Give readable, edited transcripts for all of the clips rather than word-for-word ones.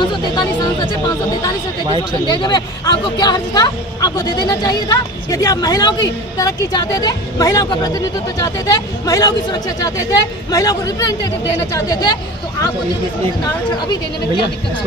543 सांसद से 543 से 33% देने में आपको क्या हर्ज था? आपको दे देना चाहिए था। यदि आप महिलाओं की तरक्की चाहते थे, महिलाओं का प्रतिनिधित्व चाहते थे, महिलाओं की सुरक्षा चाहते थे, महिलाओं को रिप्रेजेंटेटिव देना चाहते थे, तो आपको आरक्षण अभी देने में क्या दिक्कत है?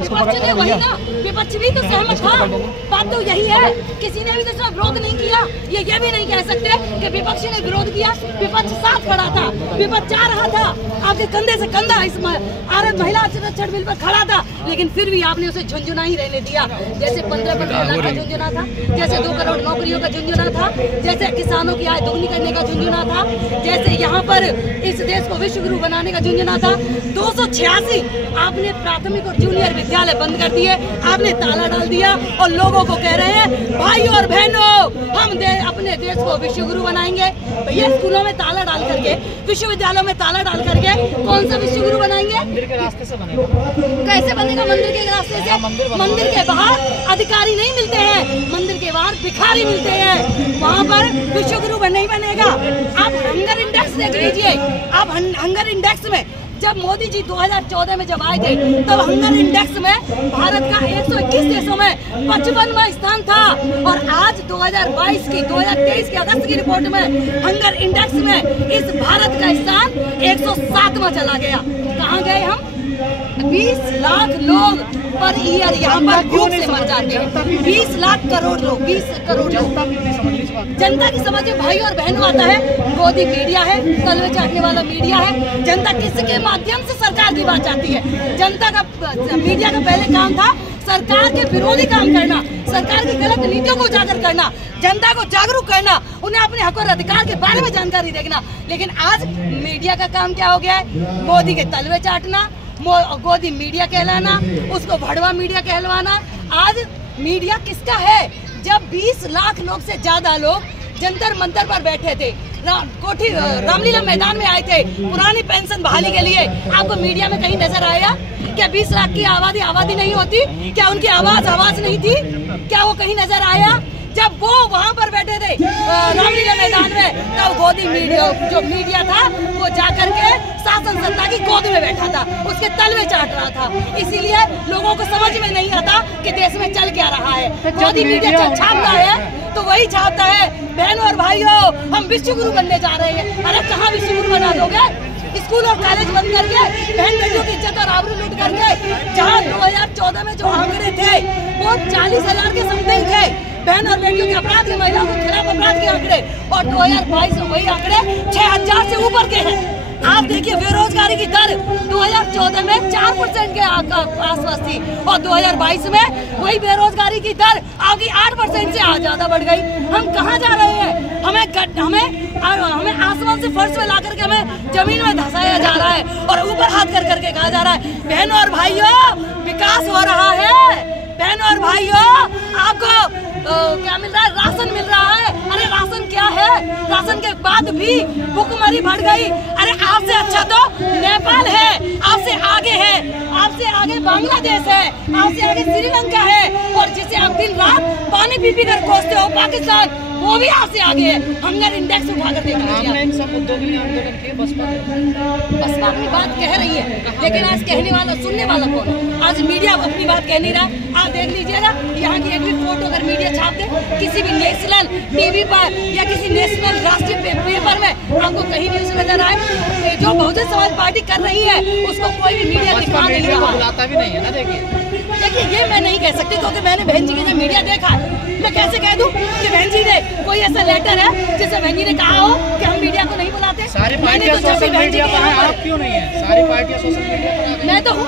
विपक्ष ने वही ना, विपक्ष भी तो सहमत था। बात तो यही है, किसी ने भी तो इसमें विरोध नहीं किया। ये भी नहीं कह सकते कि विपक्ष ने विरोध किया। विपक्ष साथ खड़ा था, विपक्ष जा रहा था, आपके कंधे से कंधा इस महिला आरक्षण बिल पर खड़ा था, लेकिन फिर भी आपने उसे झुंझुना ही रहने दिया। जैसे 15 लाख का झुंझुना था, जैसे 2 करोड़ नौकरियों का झुंझुना था, जैसे किसानों की आय दोगुनी करने का झुंझुना था, जैसे यहाँ पर इस देश को विश्व गुरु बनाने का झुंझुना था। 286 आपने प्राथमिक और जूनियर विद्यालय बंद कर दिए, आपने ताला डाल दिया और लोगों को कह रहे हैं भाइयों और बहनों, हम अपने देश को विश्व गुरु बनाएंगे। भैया स्कूलों में ताला डाल करके, विश्वविद्यालयों में ताला डाल करके कौन सा विश्व गुरु बनाएंगे? मंदिर के रास्ते से बनेगा। कैसे बनेगा? मंदिर के रास्ते से? मंदिर के बाहर अधिकारी नहीं मिलते हैं, मंदिर के बाहर भिखारी मिलते हैं, वहाँ पर विश्व गुरु नहीं बनेगा। आप हंगर इंडेक्स देख लीजिए। आप हंगर इंडेक्स में जब मोदी जी 2014 में जब आए थे, तब हंगर इंडेक्स में भारत का 121 देशों में 55वां स्थान था, और आज 2023 के अगस्त की रिपोर्ट में हंगर इंडेक्स में इस भारत का स्थान 107वां चला गया। कहाँ गए हम? 20 लाख लोग पर ईयर यहाँ पर भूख से मर जाते हैं। 20 लाख करोड़ लोग, 20 करोड़ लोग। जनता की समझ में भाई और बहनों आता है, गोदी मीडिया है, तलवे चाटने वाला मीडिया है। जनता किसके माध्यम से सरकार की बात चाहती है? जनता का, मीडिया का पहले काम था सरकार के विरोधी काम करना, सरकार की गलत नीतियों को उजागर करना, जनता को जागरूक करना, उन्हें अपने हक और अधिकार के बारे में जानकारी देना। लेकिन आज मीडिया का काम क्या हो गया है? मोदी के तलवे चाटना, गोदी मीडिया कहलाना, उसको भड़वा मीडिया कहलवाना। आज मीडिया किसका है? जब 20 लाख लोग से ज्यादा लोग जंतर मंतर पर बैठे थे, कोठी रामलीला मैदान में आए थे पुरानी पेंशन बहाली के लिए, आपको मीडिया में कहीं नजर आया? क्या 20 लाख की आबादी नहीं होती? क्या उनकी आवाज नहीं थी? क्या वो कहीं नजर आया? जब वो वहाँ पर बैठे थे रामलीला मैदान में, तब गोदी मीडिया, जो मीडिया था, वो जाकर के शासन सत्ता की गोद में बैठा था, उसके तलवे चाट रहा था। इसीलिए लोगों को समझ में नहीं आता कि देश में चल क्या रहा है। गोदी मीडिया छापता है तो वही छापता है बहनों और भाइयों, हम विश्व गुरु बनने जा रहे हैं। अरे कहाँ विश्व गुरु बना दोगे? स्कूल और कॉलेज बंद करके, बहन बेटियों की इज्जत और आबरू लूट करके। जहाँ 2014 में जो आंकड़े थे वो 40,000 के समथिंग थे, बहन और बेटियों के अपराध के, महिलाओं के खिलाफ अपराध के आंकड़े, और 2022 में वही आंकड़े 6,000 से ऊपर के हैं। आप देखिए बेरोजगारी की दर 2014 में 4% के आसपास थी, और 2022 में वही बेरोजगारी की दर आगे 8% से ज्यादा बढ़ गई। हम कहाँ जा रहे हैं? हमें आसमान से फर्श में ला करके हमें जमीन में धंसाया जा रहा है, और ऊपर हाथ कर करके कहा जा रहा है बहनों और भाइयों विकास हो रहा है। बहनों और भाइयों, आपको क्या मिल रहा है? राशन मिल रहा है। अरे राशन क्या है? राशन के बाद भी भूखमरी बढ़ गई। अरे आपसे अच्छा तो नेपाल है, आपसे आगे है, आपसे आगे बांग्लादेश है, आपसे आगे श्रीलंका है, और जिसे आप दिन रात पानी पी कर कोसते हो पाकिस्तान, वो भी आपसे आगे है। हंगर इंडेक्स उठाकर देख लीजिए। इन सब मुद्दों के लिए आंदोलन किए बसपा अपनी बात कह रही है, लेकिन आज कहने वाला, सुनने वाला कौन है? आज मीडिया अपनी बात कह नहीं रहा। आप देख लीजिएगा, यहाँ की एक भी फोटो अगर मीडिया छाप दे किसी भी नेशनल टीवी पर या किसी नेशनल राष्ट्रीय पेपर में, आपको कहीं न्यूज नजर आए जो बहुजन समाज पार्टी कर रही है, उसको कोई भी मीडिया दिखा नहीं रहा। बुलाता भी नहीं है ना। देखिए ये मैं नहीं कह सकती, क्योंकि मैंने बहन जी की मीडिया देखा है। मैं कैसे कह दूं कि बहन जी ने कोई ऐसा लेटर है जिससे बहन जी ने कहा हो कि हम मीडिया को नहीं बुलाते? सारी पार्टियां सोशल मीडिया पर हैं, आप क्यों नहीं है? सारी पार्टियां सोशल मीडिया पर हैं। मैं तो हूँ।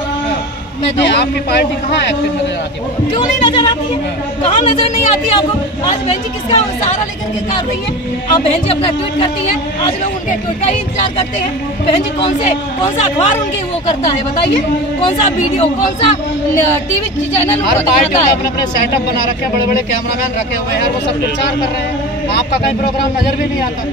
आपकी पार्टी कहाँ एक्टिव नजर आती है? क्यों नहीं नजर आती है? कहाँ नजर नहीं आती है आपको? आज बहन जी किसका सहारा लेकर के कर रही है? आप बहन जी अपना ट्वीट करती हैं, आज लोग उनके ट्वीट का ही इंतजार करते हैं। बहन जी कौन सा अखबार उनके वो करता है बताइए? कौन सा वीडियो, कौन सा टीवी चैनल उनको दिखाता है? अपने सेटअप बना रखे हैं, बड़े बड़े कैमरामैन रखे हुए हैं, वो सब प्रचार कर रहे हैं। आपका कहीं प्रोग्राम नजर भी नहीं आता।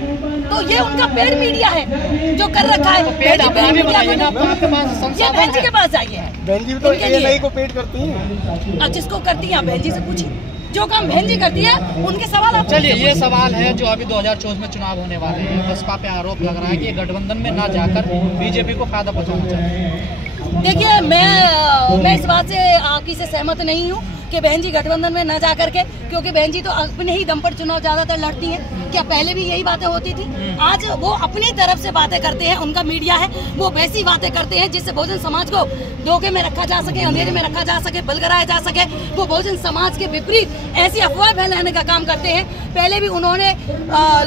तो ये उनका पेड मीडिया है जो कर रखा है। पेड मीडिया आपके पास बहन जी के पास जाइए। बहन जी तो एएनआई को पेड करती हैं। अब जिसको करती हैं आप बहन जी से पूछिए, जो काम बहन जी करती है उनके सवाल आप। चलिए, ये सवाल है जो अभी 2024 में चुनाव होने वाले हैं, बसपा पे आरोप लग रहा है कि ये गठबंधन में ना जाकर बीजेपी को फायदा पहुंचाना चाहिए। देखिए, मैं मैं इस बात से आपकी से सहमत नहीं हूँ कि बहन जी गठबंधन में न जा करके, क्योंकि बहन जी तो अपने ही दम पर चुनाव ज्यादातर लड़ती हैं। क्या पहले भी यही बातें होती थी? आज वो अपनी तरफ से बातें करते हैं, उनका मीडिया है, वो वैसी बातें करते हैं जिससे बहुजन समाज को धोखे में रखा जा सके, अंधेरे में रखा जा सके, बलगराया जा सके। वो बहुजन समाज के विपरीत ऐसी अफवाह फैलाने का काम करते हैं। पहले भी उन्होंने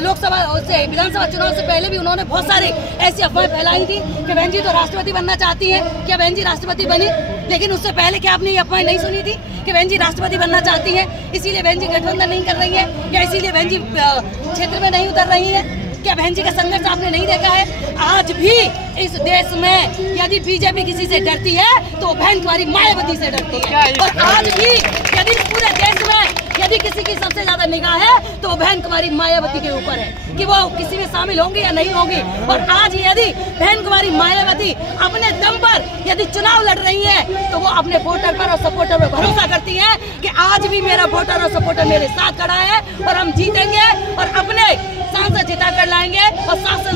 लोकसभा से विधानसभा चुनाव से पहले भी उन्होंने बहुत सारे ऐसी अफवाहें फैलाई थी कि बहन जी तो राष्ट्रपति बनना चाहती है। क्या बहन जी राष्ट्रपति बनी? लेकिन उससे पहले क्या आपने ये अफवाहें नहीं सुनी थी कि बहन जी राष्ट्रपति बनना चाहती है, इसीलिए बहन जी गठबंधन नहीं कर रही है, या इसीलिए बहन जी क्षेत्र में नहीं उतर रही है? क्या बहन जी का संघर्ष आपने नहीं देखा है? आज भी इस देश में यदि बीजेपी किसी से डरती है तो बहन तुम्हारी मायावती से डरती है। और आज भी यदि पूरे देश में यदि किसी की सबसे ज्यादा निगाह है तो बहन कुमारी मायावती के ऊपर है कि वो किसी में शामिल होंगी या नहीं होंगी। और आज यदि बहन कुमारी मायावती अपने दम पर यदि चुनाव लड़ रही है तो वो अपने वोटर पर और सपोर्टर पर भरोसा करती है कि आज भी मेरा वोटर और सपोर्टर मेरे साथ खड़ा है और हम जीतेंगे और अपने सांसद जिता कर लाएंगे और शासन